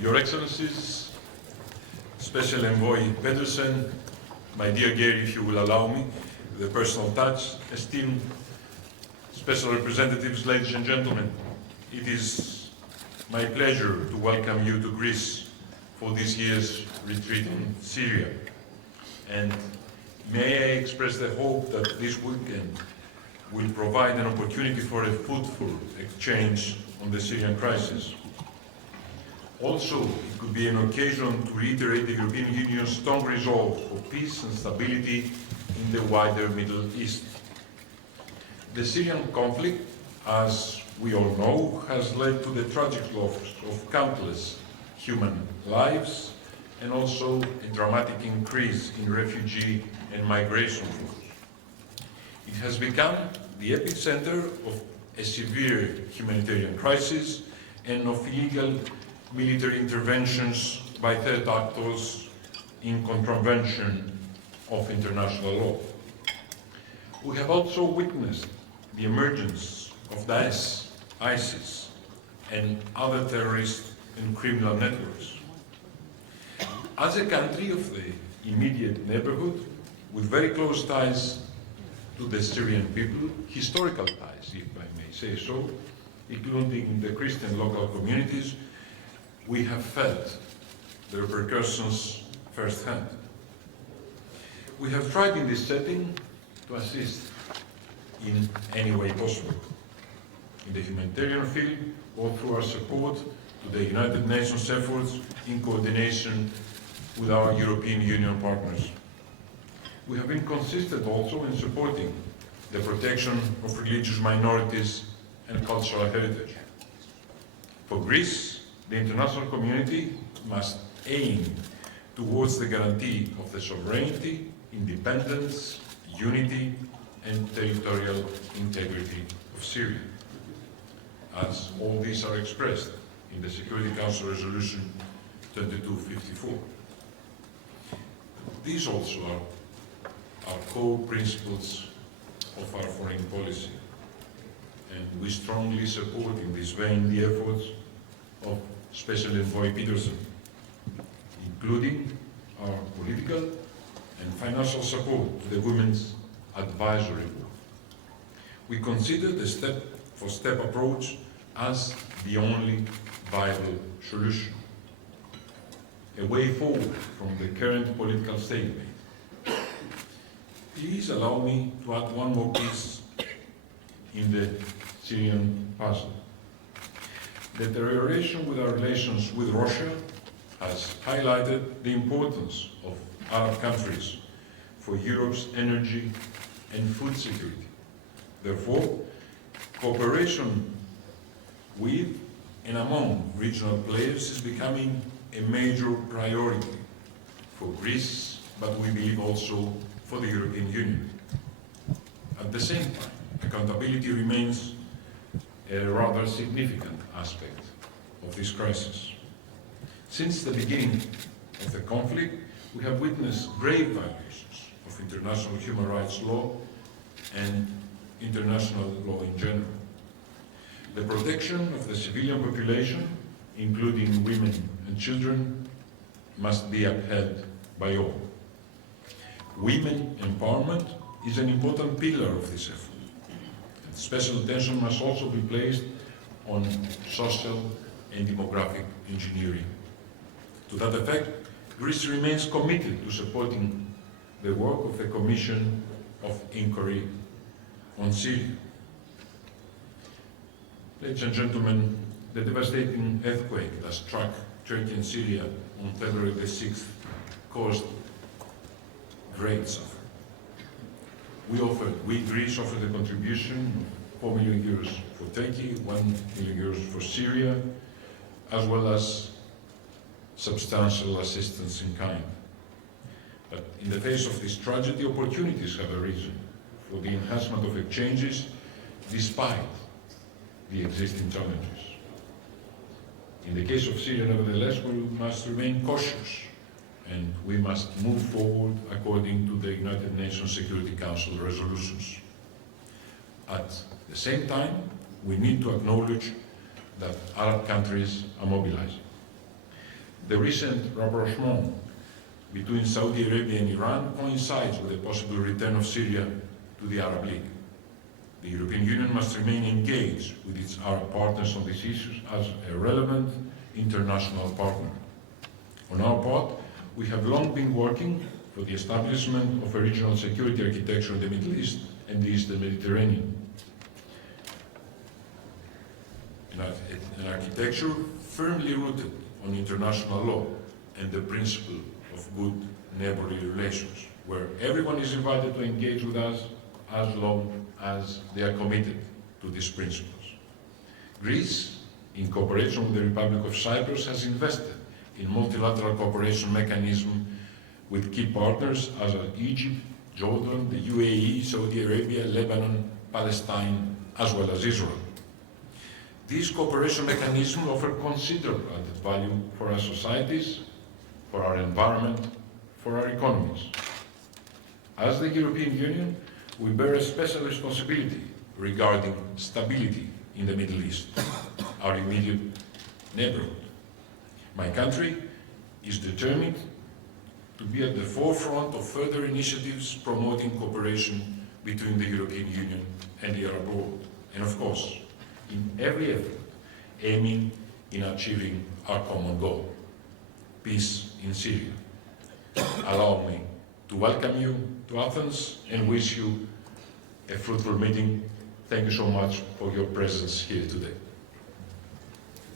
Your Excellencies, Special Envoy Pedersen, my dear Gary, if you will allow me, the personal touch, esteemed Special Representatives, ladies and gentlemen, it is my pleasure to welcome you to Greece for this year's retreat in Syria. And may I express the hope that this weekend will provide an opportunity for a fruitful exchange on the Syrian crisis. Also, it could be an occasion to reiterate the European Union's strong resolve for peace and stability in the wider Middle East. The Syrian conflict, as we all know, has led to the tragic loss of countless human lives and also a dramatic increase in refugee and migration flows. It has become the epicenter of a severe humanitarian crisis and of illegal military interventions by third actors in contravention of international law. We have also witnessed the emergence of Daesh, ISIS, and other terrorist and criminal networks. As a country of the immediate neighborhood, with very close ties to the Syrian people, historical ties, if I may say so, including the Christian local communities, we have felt the repercussions firsthand. We have tried in this setting to assist in any way possible. In the humanitarian field, or through our support to the United Nations efforts in coordination with our European Union partners. We have been consistent also in supporting the protection of religious minorities and cultural heritage. For Greece, the international community must aim towards the guarantee of the sovereignty, independence, unity, and territorial integrity of Syria, as all these are expressed in the Security Council Resolution 2254. These also are core principles of our foreign policy, and we strongly support in this vein the efforts of Special Envoy Pedersen, including our political and financial support to the Women's Advisory Group. We consider the step-for-step approach as the only viable solution, a way forward from the current political stalemate. Please allow me to add one more piece in the Syrian puzzle. The deterioration with our relations with Russia has highlighted the importance of Arab countries for Europe's energy and food security. Therefore, cooperation with and among regional players is becoming a major priority for Greece, but we believe also for the European Union. At the same time, accountability remains a rather significant aspect of this crisis. Since the beginning of the conflict, we have witnessed grave violations of international human rights law and international law in general. The protection of the civilian population, including women and children, must be upheld by all. Women empowerment is an important pillar of this effort. Special attention must also be placed on social and demographic engineering. To that effect, Greece remains committed to supporting the work of the Commission of Inquiry on Syria. Ladies and gentlemen, the devastating earthquake that struck Turkey and Syria on February the 6th caused great suffering. Greece offered a contribution of 4 million euros for Turkey, 1 million euros for Syria, as well as substantial assistance in kind. But in the face of this tragedy, opportunities have arisen for the enhancement of exchanges despite the existing challenges. In the case of Syria, nevertheless, we must remain cautious and we must move forward according to the United Nations Security Council resolutions. At the same time, we need to acknowledge that Arab countries are mobilizing. The recent rapprochement between Saudi Arabia and Iran coincides with the possible return of Syria to the Arab League. The European Union must remain engaged with its Arab partners on these issues as a relevant international partner. On our part, we have long been working for the establishment of a regional security architecture in the Middle East and the Eastern Mediterranean. An architecture firmly rooted on international law and the principle of good neighborly relations, where everyone is invited to engage with us as long as they are committed to these principles. Greece, in cooperation with the Republic of Cyprus, has invested in multilateral cooperation mechanism with key partners as are Egypt, Jordan, the UAE, Saudi Arabia, Lebanon, Palestine, as well as Israel. These cooperation mechanisms offer considerable added value for our societies, for our environment, for our economies. As the European Union, we bear a special responsibility regarding stability in the Middle East, our immediate neighborhood. My country is determined to be at the forefront of further initiatives promoting cooperation between the European Union and the Arab world, and of course, in every effort aiming in achieving our common goal, peace in Syria. Allow me to welcome you to Athens and wish you a fruitful meeting. Thank you so much for your presence here today.